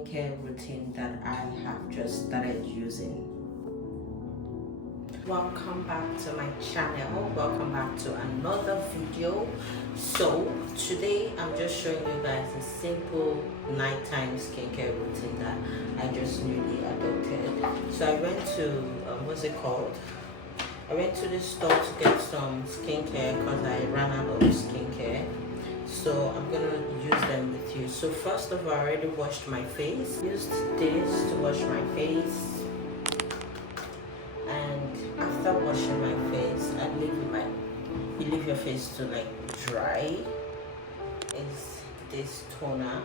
skincare routine that I have just started using. Welcome back to my channel. Welcome back to another video. So today I'm just showing you guys a simple nighttime skincare routine that I just newly adopted. So I went to what's it called? I went to the store to get some skincare because I ran out of skincare. So I'm gonna use them with you. So first of all, I already washed my face. Used this to wash my face. And after washing my face, you leave your face to like dry. It's this toner.